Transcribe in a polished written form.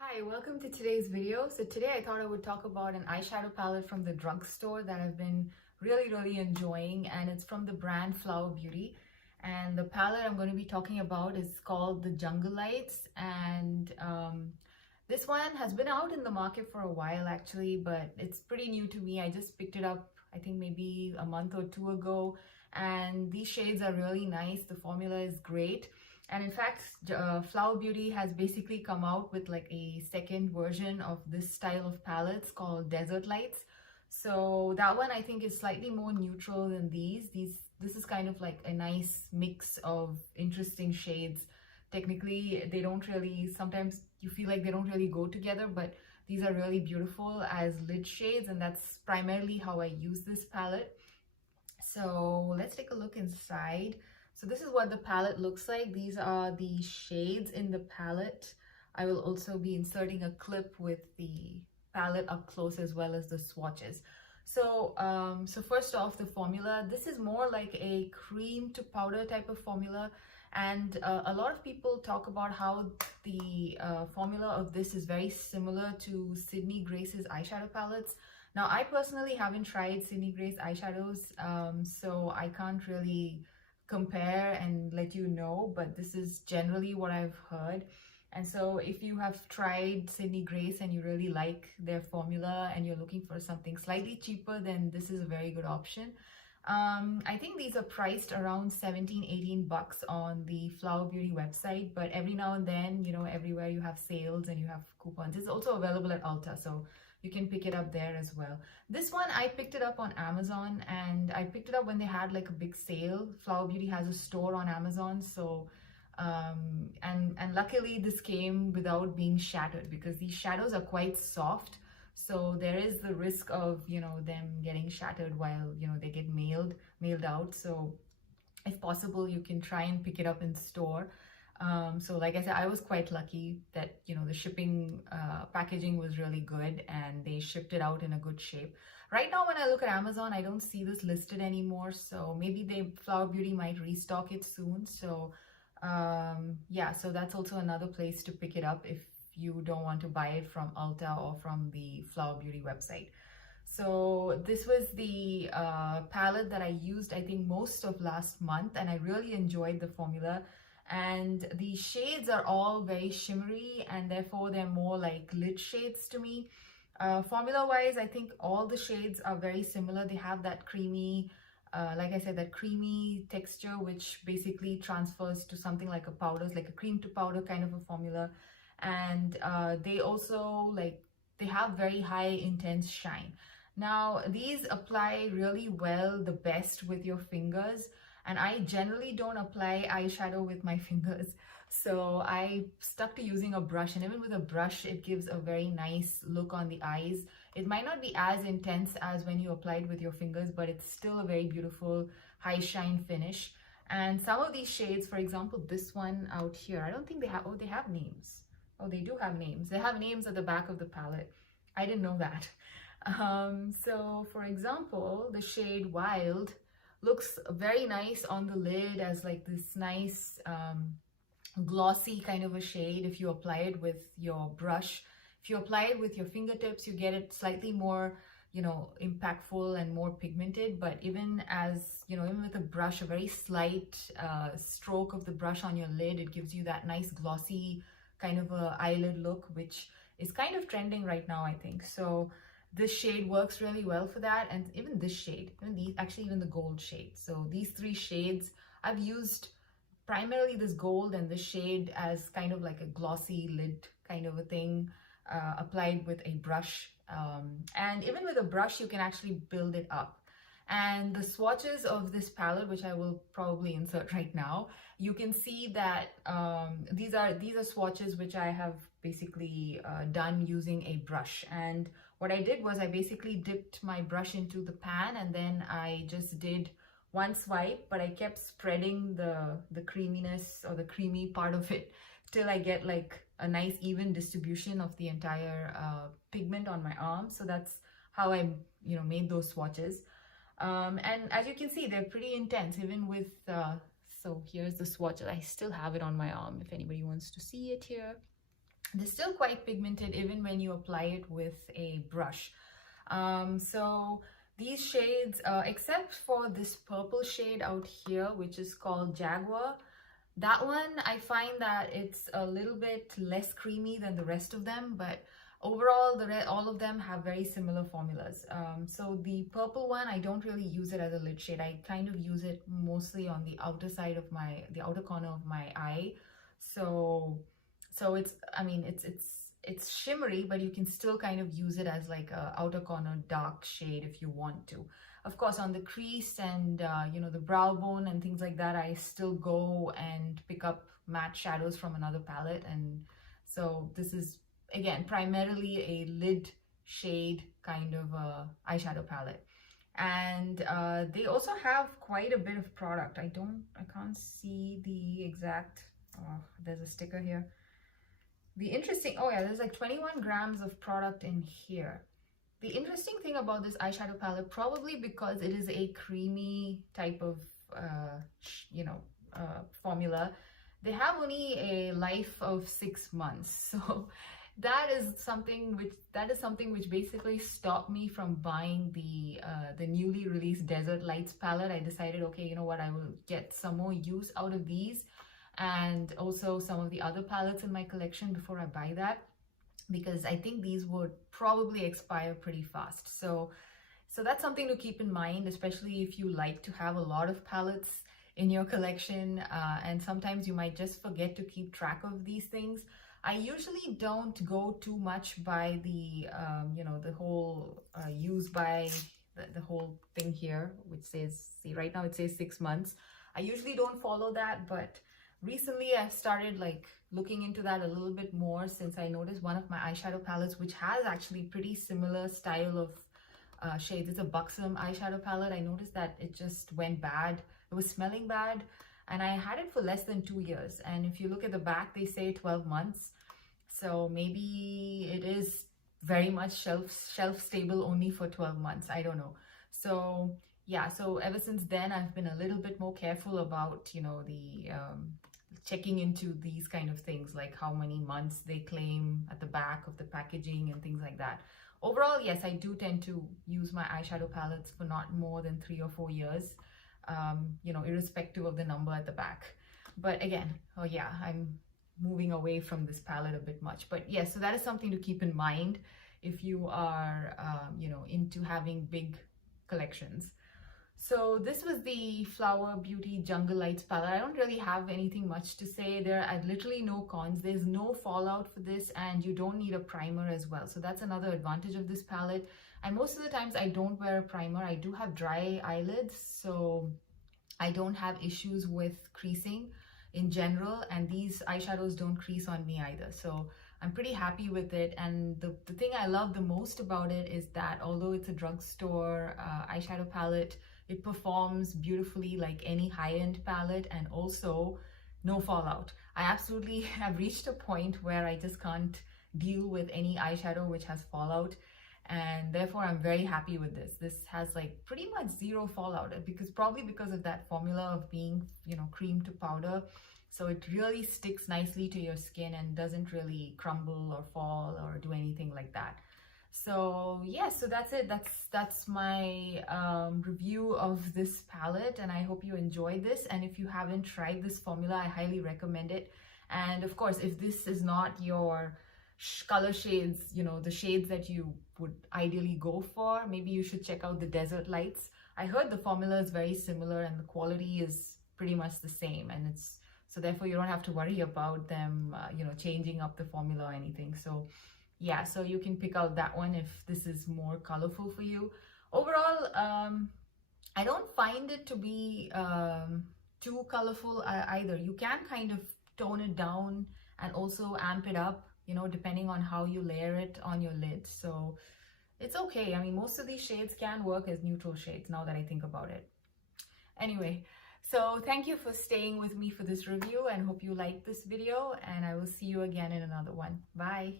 Hi, welcome to today's video. So today I thought I would talk about an eyeshadow palette from the drugstore that I've been really enjoying, and it's from the brand Flower Beauty. And the palette I'm going to be talking about is called the Jungle Lights, and this one has been out in the market for a while actually, but it's pretty new to me. I just picked it up I think maybe a month or two ago, and these shades are really nice. The formula is great. And in fact, Flower Beauty has basically come out with like a second version of this style of palettes called Desert Lights. So that one I think is slightly more neutral than these. This is kind of like a nice mix of interesting shades. Technically, they don't really, sometimes you feel like they don't really go together, but these are really beautiful as lid shades, and that's primarily how I use this palette. So let's take a look inside. So this is what the palette looks like. These are the shades in the palette. I will also be inserting a clip with the palette up close as well as the swatches. So, so first off, the formula. This is more like a cream to powder type of formula. And a lot of people talk about how the formula of this is very similar to Sydney Grace's eyeshadow palettes. Now, I personally haven't tried Sydney Grace eyeshadows, so I can't really compare and let you know, but this is generally what I've heard. And so if you have tried Sydney Grace and you really like their formula and you're looking for something slightly cheaper, then this is a very good option. I think these are priced around 17-18 bucks on the Flower Beauty website, but every now and then, you know, everywhere you have sales and you have coupons. It's also available at Ulta, so you can pick it up there as well. This one I picked it up on Amazon, and I picked it up when they had like a big sale. Flower Beauty has a store on Amazon, so and luckily this came without being shattered, because these shadows are quite soft. So there is the risk of, you know, them getting shattered while, you know, they get mailed out. So if possible, you can try and pick it up in store. So like I said, I was quite lucky that, you know, the shipping packaging was really good and they shipped it out in a good shape. Right now, when I look at Amazon, I don't see this listed anymore. So maybe Flower Beauty might restock it soon. So yeah, so that's also another place to pick it up if you don't want to buy it from Ulta or from the Flower Beauty website. So this was the palette that I used, I think, most of last month, and I really enjoyed the formula. And the shades are all very shimmery, and therefore they're more like lid shades to me. Formula wise, I think all the shades are very similar. They have that creamy, like I said, that creamy texture, which basically transfers to something like a powder, like a cream to powder kind of a formula. And they also, like, they have very high intense shine. Now these apply really well, the best with your fingers, and I generally don't apply eyeshadow with my fingers, so I stuck to using a brush. And even with a brush, it gives a very nice look on the eyes. It might not be as intense as when you apply it with your fingers, but it's still a very beautiful high shine finish. And some of these shades, for example, this one out here, I don't think they have, oh, they have names. Oh, they do have names. They have names at the back of the palette. I didn't know that. So for example, the shade Wild looks very nice on the lid as like this nice glossy kind of a shade if you apply it with your brush. If you apply it with your fingertips, you get it slightly more, you know, impactful and more pigmented. But even as, you know, even with a brush, a very slight stroke of the brush on your lid, it gives you that nice glossy kind of a eyelid look, which is kind of trending right now, I think. So this shade works really well for that. And even this shade, even the gold shade. So these three shades, I've used primarily this gold and this shade as kind of like a glossy lid kind of a thing, applied with a brush. And even with a brush, you can actually build it up. And the swatches of this palette, which I will probably insert right now, you can see that these are swatches which I have basically done using a brush. And what I did was I basically dipped my brush into the pan, and then I just did one swipe, but I kept spreading the creaminess or the creamy part of it till I get like a nice even distribution of the entire pigment on my arm. So that's how I, you know, made those swatches. And as you can see, they're pretty intense, even with, so here's the swatch. I still have it on my arm if anybody wants to see it here. they're still quite pigmented even when you apply it with a brush. So these shades, except for this purple shade out here, which is called Jaguar, that one I find that it's a little bit less creamy than the rest of them, but overall all of them have very similar formulas. So the purple one, I don't really use it as a lid shade. I kind of use it mostly on the outer side of the outer corner of my eye. So it's, I mean, it's shimmery, but you can still kind of use it as like a outer corner dark shade if you want to. Of course, on the crease and you know, the brow bone and things like that, I still go and pick up matte shadows from another palette. And so this is, again, primarily a lid shade kind of eyeshadow palette. And they also have quite a bit of product. I can't see the exact, there's a sticker here. The interesting, oh yeah, there's like 21 grams of product in here. The interesting thing about this eyeshadow palette, probably because it is a creamy type of, you know, formula, they have only a life of 6 months. So that is something which basically stopped me from buying the newly released Desert Lights palette. I decided, okay, you know what, I will get some more use out of these and also some of the other palettes in my collection before I buy that, because I think these would probably expire pretty fast. So that's something to keep in mind, especially if you like to have a lot of palettes in your collection, and sometimes you might just forget to keep track of these things. I usually don't go too much by the, you know, the whole use by, the whole thing here, which says, see, right now it says 6 months. I usually don't follow that, but recently I've started like looking into that a little bit more, since I noticed one of my eyeshadow palettes, which has actually pretty similar style of shades. It's a Buxom eyeshadow palette. I noticed that it just went bad. It was smelling bad, and I had it for less than 2 years. And if you look at the back, they say 12 months. So maybe it is very much shelf stable only for 12 months. I don't know. So yeah, so ever since then, I've been a little bit more careful about, you know, the checking into these kind of things, like how many months they claim at the back of the packaging and things like that. Overall, yes, I do tend to use my eyeshadow palettes for not more than 3 or 4 years, you know, irrespective of the number at the back. But again, oh yeah, I'm moving away from this palette a bit much. But yes, so that is something to keep in mind if you are, you know, into having big collections. So this was the Flower Beauty Jungle Lights palette. I don't really have anything much to say. There are literally no cons. There's no fallout for this, and you don't need a primer as well. So that's another advantage of this palette. And most of the times I don't wear a primer. I do have dry eyelids, so I don't have issues with creasing in general, and these eyeshadows don't crease on me either. So I'm pretty happy with it. And the thing I love the most about it is that although it's a drugstore eyeshadow palette, it performs beautifully like any high-end palette, and also no fallout. I absolutely have reached a point where I just can't deal with any eyeshadow which has fallout, and therefore I'm very happy with this. This has like pretty much zero fallout, because probably because of that formula of being, you know, cream to powder. So it really sticks nicely to your skin and doesn't really crumble or fall or do anything like that. So yeah, so that's it. That's my review of this palette, and I hope you enjoyed this. And if you haven't tried this formula, I highly recommend it. And of course, if this is not your color shades, you know, the shades that you would ideally go for, maybe you should check out the Desert Lights. I heard the formula is very similar and the quality is pretty much the same, and it's so therefore you don't have to worry about them you know, changing up the formula or anything. So yeah, so you can pick out that one if this is more colorful for you. Overall, I don't find it to be too colorful either. You can kind of tone it down and also amp it up, you know, depending on how you layer it on your lid. So it's okay. I mean, most of these shades can work as neutral shades now that I think about it. Anyway, so thank you for staying with me for this review, and hope you liked this video, and I will see you again in another one. Bye.